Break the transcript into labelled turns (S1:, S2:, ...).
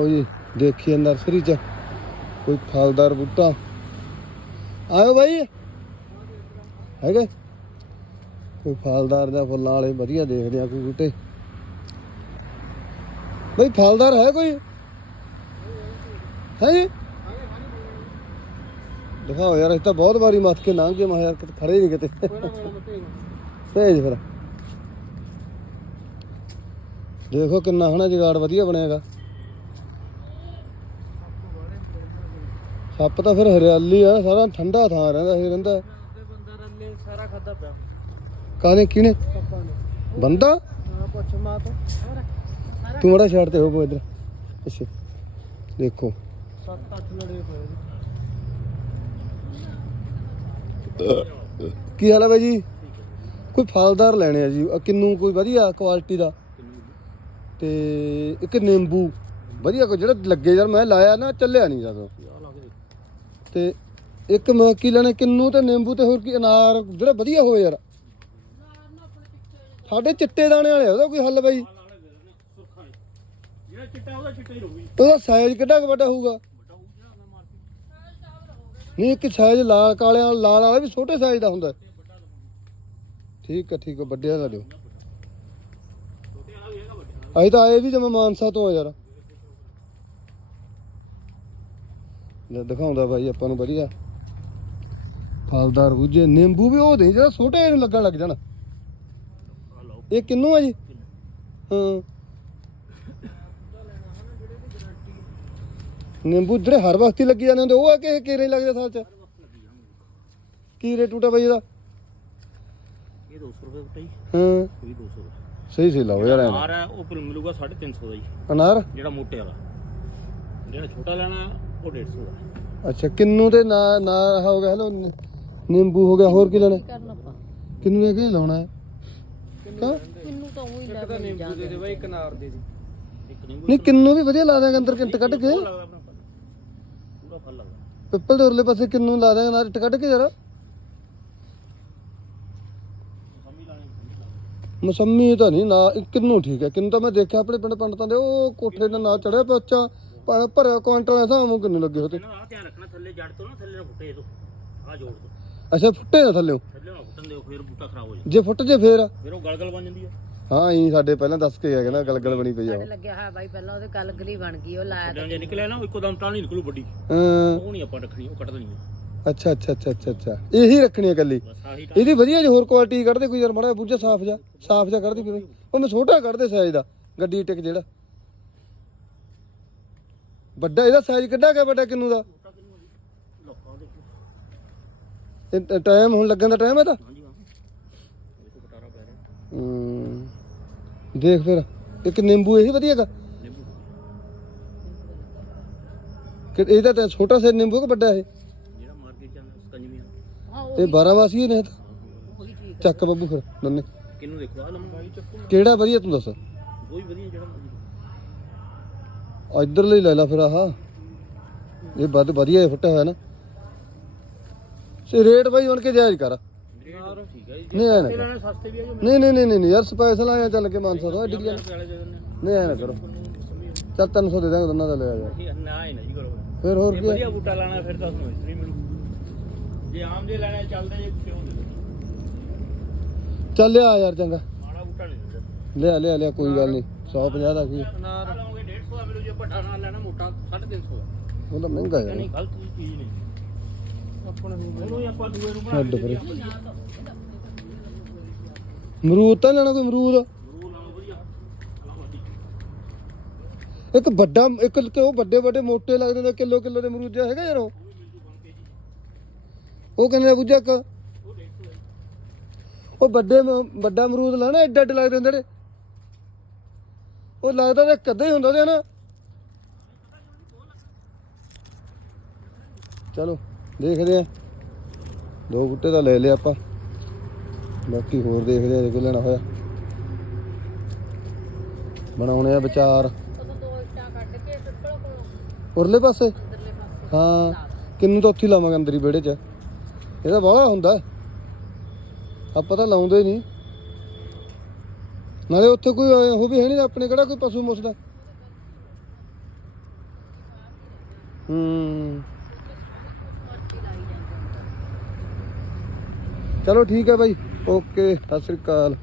S1: ਲਓ ਜੀ, ਦੇਖੀਏ ਨਰਸਰੀ ਚ। ਕੋਈ ਫਲਦਾਰ ਬੂਟਾ ਆਇਓ ਬਾਈ। ਹੈਗੇ? ਕੋਈ ਫਲਦਾਰ ਦਾ ਫੁੱਲਾਂ ਵਾਲੇ, ਵਧੀਆ ਦੇਖਦੇ ਆ ਕੋਈ ਬੂਟੇ ਬਈ ਫਲਦਾਰ ਹੈ ਕੋਈ? ਹੈ ਜੀ? ਦਿਖਾਓ ਯਾਰ ਇਹ ਤਾਂ ਬਹੁਤ ਵਾਰੀ ਮੱਥ ਕੇ ਲੰਘ ਗਏ, ਮੈਂ ਯਾਰ, ਕਿਤੇ ਖੜੇ ਨਹੀਂ ਕਿਤੇ। ਭੇਜ ਫਿਰ। ਦੇਖੋ ਕਿੰਨਾ ਹਨਾ ਜਗਾੜ ਵਧੀਆ ਬਣਿਆਗਾ ਸੱਪ ਤਾਂ ਫਿਰ ਹਰਿਆਲੀ ਆ, ਸਾਰਾ ਠੰਡਾ ਥਾਂ ਰਹਿੰਦਾ ਇਹ ਰਹਿੰਦਾ।
S2: ਬੰਦਾ ਰੰਨੇ ਸਾਰਾ ਖਾਦਾ ਪਿਆ
S1: ਕਾਹਨੇ? ਕਿਹਨੇ
S2: ਪੱਪਾ ਨੇ
S1: ਬੰਦਾ?
S2: ਹਾਂ ਪੁੱਛ ਮਾਂ ਤੋਂ
S1: ਤੂੰ ਮੜਾ ਛੱਡ ਤੇ ਹੋ ਪੋ ਇਧਰ। ਅੱਛਾ ਦੇਖੋ।
S2: 7-8 ਲੜੇ ਪਏ
S1: ਕੀ ਹਾਲ ਹੈ ਬਾਈ ਜੀ? ਕੋਈ ਫਲਦਾਰ ਲੈਣੇ ਆ ਜੀ। ਆਹ ਕਿੰਨੂ, ਕੋਈ ਵਧੀਆ ਕੁਆਲਿਟੀ ਦਾ? ਤੇ ਇੱਕ ਨਿੰਬੂ। ਵਧੀਆ ਕੋਈ, ਜਿਹੜਾ ਲੱਗੇ ਯਾਰ, ਮੈਂ ਲਾਇਆ ਨਾ, ਚੱਲਿਆ ਨਹੀਂ ਜਦੋਂ ਤੇ ਇੱਕ ਮੈਂ ਕੀ ਲੈਣਾ ਕਿੰਨੂ ਤੇ ਨਿੰਬੂ ਤੇ ਹੋਰ ਕੀ ਅਨਾਰ ਜਿਹੜਾ ਵਧੀਆ ਹੋਵੇ ਯਾਰ। ਸਾਡੇ ਚਿੱਟੇ ਦਾਣੇ ਵਾਲੇ ਆ, ਉਹਦਾ ਕੋਈ ਹੱਲ ਬਾਈ?
S2: ਜਿਹੜਾ ਚਿੱਟਾ ਉਹਦਾ ਚਿੱਟਾ ਹੀ ਰਹੂਗੀ
S1: ਉਹਦਾ ਸਾਈਜ਼ ਕਿੱਡਾ ਕੁ ਵੱਡਾ ਹੋਊਗਾ? ਨਹੀਂ ਇੱਕ ਸਾਈਜ਼ ਲਾਲ ਕਾਲੇ ਵਾਲਾ ਲਾਲ ਵਾਲਾ ਵੀ ਛੋਟੇ ਸਾਈਜ਼ ਦਾ ਹੁੰਦਾ ਠੀਕ ਹੈ ਠੀਕ ਹੈ ਵੱਡਿਆਂ ਦਾ ਦਿਓ। ਅਸੀਂ ਤਾਂ ਆਏ ਵੀ ਜਿਵੇਂ ਮਾਨਸਾ ਤੋਂ ਆ ਯਾਰ ਲੈ ਦਿਖਾਉਂਦਾ ਬਾਈ ਆਪਾਂ ਨੂੰ ਵਧੀਆ। ਫਲਦਾਰ ਬੂਝੇ ਨਿੰਬੂ ਵੀ ਉਹ ਦੇ ਜਿਹੜਾ ਛੋਟੇ ਨੂੰ ਲੱਗਣ ਲੱਗ ਜਾਣ। ਇਹ ਕਿੰਨੂ ਆ ਜੀ? ਹਾਂ। ਨਿੰਬੂ ਜਿਹੜੇ ਹਰ ਵਕਤ ਹੀ ਲੱਗੀ ਜਾਂਦੇ ਹੁੰਦੇ ਉਹ ਆ ਕਿ ਕਿਰੇ ਲੱਗਦੇ ਸਾਲ ਚ? ਕੀ ਰੇਟ ਟੂਟਾ ਬਾਈ ਇਹਦਾ?
S2: ਇਹ 200 ਰੁਪਏ ਬਟਾਈ।
S1: ਹਾਂ।
S2: ਕੋਈ 200 ਰੁਪਏ
S1: ਸਹੀ ਸਹੀ ਲਾਓ ਯਾਰ।
S2: ਆਰ ਹੈ ਉਹ ਮਿਲੂਗਾ 350 ਦਾ ਜੀ।
S1: ਅਨਾਰ?
S2: ਜਿਹੜਾ ਮੋਟੇ ਵਾਲਾ। ਜਿਹੜਾ ਛੋਟਾ ਲੈਣਾ ਉਹ 150 ਦਾ
S1: ਅੱਛਾ ਕਿੰਨੂ ਦੇ ਨਾ ਨਾ ਹੋ ਗਿਆ ਹਲੋ ਨਿੰਬੂ ਹੋ ਗਿਆ ਹੋਰ ਕੀ ਲੈਣਾ?
S3: ਕਰਨਾ ਆਪਾਂ?
S1: ਕਿੰਨੂ ਨੇ ਕੀ ਲਾਉਣਾ ਹੈ?
S3: ਕਿੰਨੂੰ ਤਾਂ ਉਹੀ
S2: ਇੱਕ ਤਾਂ ਨਿੰਬੂ ਦੇ ਦੇ ਬਾਈ ਇੱਕ ਨਾਰ ਦੇ ਦੇ। ਇੱਕ ਨਿੰਬੂ
S1: ਨਹੀਂ ਕਿੰਨੂ ਵੀ ਵਧੀਆ ਲਾ ਦਿਆਂਗੇ ਅੰਦਰ ਕਿੰਟ ਕੱਢ ਕੇ।
S2: ਉਹ ਲੱਗਦਾ ਆਪਣਾ ਫਲ। ਪੂਰਾ ਫਲ ਲੱਗਦਾ।
S1: ਪਿੱਪਲ ਦੇ ਉਰਲੇ ਪਾਸੇ ਕਿੰਨੂ ਲਾ ਦਿਆਂਗੇ ਨਾਲ ਇੱਟ ਕੱਢ ਕੇ ਜਰਾ। ਮਸੰਮੀ ਤਾਂ ਨਹੀਂ ਨਾ ਇਹ ਕਿੰਨੂ ਠੀਕ ਹੈ। ਕਿੰਨੂ ਤਾਂ ਮੈਂ ਦੇਖਿਆ ਆਪਣੇ ਪਿੰਡ ਪੰਡਤਾਂ ਦੇ ਉਹ ਕੋਠੇ ਦੇ ਨਾਲ ਚੜਿਆ ਪਿਆ ਉੱਚਾ। ਪਰ ਭਰਿਆ ਕੁਆਂਟਲ ਐ ਹਿਸਾਬ ਨੂੰ ਕਿੰਨੇ ਲੱਗੇ ਹੋਤੇ
S2: ਇਹਨਾਂ ਦਾ ਆਹ ਧਿਆਨ ਰੱਖਣਾ ਥੱਲੇ ਜੜ ਤੋਂ ਨਾ ਥੱਲੇ ਨਾ ਫੁੱਟੇ ਇਹਦੋਂ ਆ ਜੋੜ ਦੋ
S1: ਅੱਛਾ ਫੁੱਟੇ ਨਾ ਥੱਲੇ
S2: ਥੱਲੇ ਨਾ ਫੁੱਟਣ ਦਿਓ ਫਿਰ ਬੂਟਾ ਖਰਾਬ ਹੋ ਜਾਂਦਾ
S1: ਜੇ ਫੁੱਟ ਜੇ ਫੇਰ?
S2: ਫਿਰ ਉਹ ਗਲਗਲ ਬਣ ਜਾਂਦੀ ਆ।
S1: ਹਾਂ ਇਹ ਸਾਡੇ ਪਹਿਲਾਂ ਦੱਸ ਕੇ ਗਿਆ ਕਹਿੰਦਾ ਗਲਗਲ ਬਣੀ ਪਈ ਆ।
S3: ਲੱਗਿਆ ਹੋਇਆ ਬਾਈ ਪਹਿਲਾਂ ਉਹਦੇ ਗੱਲ ਗਲੀ ਬਣ ਗਈ ਉਹ ਲਾਇਆ
S2: ਜਦੋਂ ਜੇ ਨਿਕਲਿਆ ਨਾ ਉਹ ਇੱਕੋ ਦਮ ਤਾਂ ਨਹੀਂ ਨਿਕਲੂ ਵੱਡੀ।
S1: ਹਾਂ।
S2: ਉਹ ਨਹੀਂ ਆਪਾਂ ਰੱਖਣੀ ਉਹ ਕੱਟ ਦੇਣੀ ਆ।
S1: ਅੱਛਾ ਅੱਛਾ ਅੱਛਾ ਅੱਛਾ ਅੱਛਾ। ਇਹੀ ਰੱਖਣੀ ਹੈ ਕੱਲੀ
S2: ਬਸ ਆਹੀ ਤਾਂ।
S1: ਇਹਦੀ ਵਧੀਆ ਜੇ ਹੋਰ ਕੁਆਲਿਟੀ ਕੱਢਦੇ ਕੋਈ ਯਾਰ ਮਾੜਾ ਬੁੱਝਾ ਸਾਫ਼ ਜਾ ਸਾਫ਼ ਜਾ ਕੱਢਦੀ ਕੋਈ ਉਹ ਮੈਂ ਛੋਟਾ ਕੱਢਦੇ ਸਾਈਜ਼ ਦਾ ਗੱਡੀ ਟਿਕ ਜਿਹੜਾ। ਵੱਡਾ ਇਹਦਾ ਸਾਈਜ਼ ਕਿੱਡਾ ਗਿਆ ਵੱਡਾ ਕਿੰਨੂ ਦਾ? ਇਹ ਟਾਈਮ ਹੁਣ ਲੱਗਣ ਦਾ ਟਾਈਮ ਹੈ ਤਾਂ
S2: ਹਾਂਜੀ ਹਾਂ ਦੇਖੋ
S1: ਫਿਰ ਇੱਕ ਨਿੰਬੂ ਇਹੀ ਵਧੀਆਗਾ
S2: ਨਿੰਬੂ
S1: ਕਿ ਇਹਦਾ ਤਾਂ ਛੋਟਾ ਸੇ ਨਿੰਬੂ ਕਿ ਵੱਡਾ ਇਹ?
S2: ਜਿਹੜਾ ਮਾਰਕੀਟ ਚ ਸਕੰਜਵੀਆਂ
S1: ਇਹ 12 ਮਾਸੀ ਨੇ ਤਾਂ। ਚੱਕ ਬੱਬੂ ਫਿਰ ਨੰਨੇ।
S2: ਕਿਹਨੂੰ ਦੇਖੋ ਆ ਲੰਮਾ ਚੱਕੂ।
S1: ਕਿਹੜਾ ਵਧੀਆ ਤੂੰ ਦੱਸ?
S2: ਕੋਈ ਵਧੀਆ ਜਿਹੜਾ ਮਰਜ਼ੀ
S1: ਇੱਧਰ ਲਈ ਲੈ ਲਾ ਫਿਰ ਆਹ। ਇਹ ਵੱਧ ਵਧੀਆ ਫੁੱਟਿਆ ਹੋਇਆ ਨਾ। ਸੇ ਰੇਟ ਬਾਈ ਬਣ ਕੇ ਜਾਇਜ਼ ਕਰ?
S2: ਯਾਰ
S1: ਨਹੀਂ ਐ ਨਾ
S2: ਤੇ
S1: ਕਰੋ।
S2: ਲੈਣੇ ਸਸਤੇ ਵੀ ਆ ਜੋ
S1: ਨਹੀਂ ਨਹੀਂ ਨਹੀਂ ਨਹੀਂ ਯਾਰ ਸਪੈਸ਼ਲ ਆਇਆ ਚੱਲ ਕੇ ਮਾਨਸਾ ਤੋਂ ਐਡੀ ਗੱਲ
S2: ਰੁਪਏ ਵਾਲੇ ਦੇ ਦਿੰਦੇ
S1: ਨਹੀਂ ਐ ਨਾ ਕਰੋ। ਚੱਲ 300 ਦੇ ਦਾਂਗੇ ਦੋਨਾਂ ਦਾ ਲੈ ਆ ਜਾ।
S2: ਆ ਨਾ ਹੀ ਨਹੀਂ ਕਰੋ।
S1: ਫਿਰ ਹੋਰ
S2: ਜੇ
S1: ਕੀ?
S2: ਵਧੀਆ ਬੂਟਾ ਲਾਣਾ ਫਿਰ ਤਾਂ ਤੁਹਾਨੂੰ ਇਸਤਰੀ ਮਿਲੂ। ਜੇ ਆਮ ਜੇ ਲੈਣੇ ਚੱਲਦੇ ਜੇ ਕਿਉਂ ਦੇ ਦਿੰਦੇ
S1: ਚੱਲ ਯਾਰ ਚੰਗਾ।
S2: ਮਾੜਾ ਬੂਟਾ ਨਹੀਂ ਦਿੰਦੇ
S1: ਲਿਆ ਲਿਆ ਲਿਆ ਕੋਈ ਗੱਲ ਨਹੀਂ। 150 ਦਾ ਕੀ
S2: ਅਨਾਰ ਲਾਉਂਗੇ 150 ਦਾ ਮਿਲੂ ਜੇ ਵੱਡਾ ਨਾਲ ਲੈਣਾ ਮੋਟਾ 350 ਦਾ
S1: ਉਹ ਤਾਂ ਮਹਿੰਗਾ ਯਾਰ
S2: ਨਹੀਂ ਗਲਤ ਚੀਜ਼ ਨਹੀਂ।
S3: ਆਪਾਂ ਨੂੰ
S2: ਉਹਨੂੰ ਹੀ ਆਪਾਂ ਦੂਏ ਨੂੰ
S1: ਛੱਡ ਪਰੇ। ਅਮਰੂਦ ਤਾਂ ਲੈਣਾ ਕੋਈ ਅਮਰੂਦ?
S2: ਵਧੀਆ।
S1: ਇੱਕ ਵੱਡਾ ਇੱਕ ਕਿ ਉਹ ਵੱਡੇ ਵੱਡੇ ਮੋਟੇ ਲੱਗਦੇ ਨੇ ਕਿਲੋ ਕਿਲੋ ਦੇ ਅਮਰੂਦ ਜਿਹਾ ਹੈਗਾ ਯਾਰ ਉਹ? ਉਹ ਕਹਿੰਦੇ ਬੁੱਝਾ ਇੱਕ? ਉਹ ਵੱਡੇ ਮ- ਵੱਡਾ ਅਮਰੂਦ ਲੈਣਾ ਐਡਾ ਐਡਾ ਲੱਗਦੇ ਹੁੰਦੇ ਨੇ। ਉਹ ਲੱਗਦਾ ਤਾਂ ਕਦੇ ਹੀ ਹੁੰਦਾ ਉਹਦੇ ਨਾ ਚਲੋ ਦੇਖਦੇ ਆ। ਦੋ ਬੁੱਟੇ ਤਾਂ ਲੈ ਲਿਆ ਆਪਾਂ। ਬਾਕੀ ਹੋਰ ਦੇਖਦੇ ਆ ਜੇ ਕੋਈ ਲੈਣਾ ਹੋਇਆ। ਬਣਾਉਣੇ ਆ ਵਿਚਾਰ।
S3: ਉਦੋਂ ਦੋ ਇੱਟਾਂ ਕੱਢ ਕੇ ਪਿੱਪਲ ਕੋਲ।
S1: ਉਰਲੇ ਪਾਸੇ? ਹਾਂ। ਕਿੰਨੂੰ ਤਾਂ ਉੱਥੇ ਲਾਵਾਂਗੇ ਅੰਦਰ ਹੀ ਵਿਹੜੇ 'ਚ। ਇਹਦਾ ਬਾਹਲਾ ਹੁੰਦਾ। ਆਪਾਂ ਤਾਂ ਲਾਉਂਦੇ ਨਹੀਂ। ਨਾਲੇ ਉੱਥੇ ਕੋਈ ਉਹ ਵੀ ਹੈ ਨਹੀਂ ਆਪਣੇ ਕਿਹੜਾ ਕੋਈ ਪਸ਼ੂ ਮੁਸਦਾ ਹੂੰ। ਚਲੋ ਠੀਕ ਹੈ ਬਾਈ ਓਕੇ ਸਤਿ ਸ੍ਰੀ ਅਕਾਲ।